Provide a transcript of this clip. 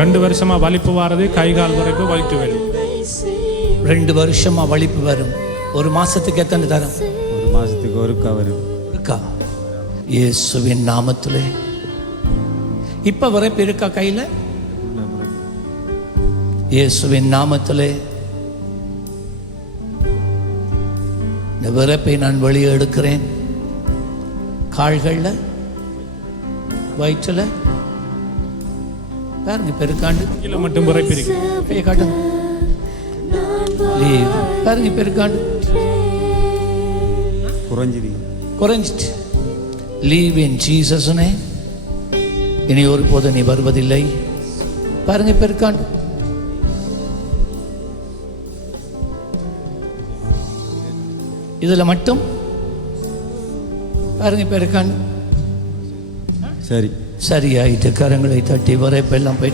ரெண்டு வருஷமா வலிப்பு வாரது கை கால் வரைப்பு வயிற்று வலி. ரெண்டு வருஷமா வலிப்பு வரும். ஒரு மாசத்துக்கு எத்தனை தரம்? ஒரு மாதத்துக்கு ஒருக்கா வரும் இருக்கா? இயேசுவின் நாமத்திலே. இப்ப வரைப்பு இருக்கா கையில? இயேசுவின் நாமத்திலே. இந்த விறப்பை நான் வெளியே எடுக்கிறேன். கால்களில் வயிற்றுல. பாருங்க பெருக்காண்டு. கீழே மட்டும் காட்டுங்க லீவ் பாருங்க பெருக்காண்டு. குறைஞ்சிது குறைஞ்சிட்டு. லீவ் இன் ஜீசஸ்னே இனி ஒரு போது நீ வருவதில்லை. பாருங்க பெருக்காண்டு. இதுல மட்டும். பாருங்க பெருக்காண்டு. சரி. சரியாயிட்டு கரங்களை தட்டி வரைப்பெல்லாம் போய்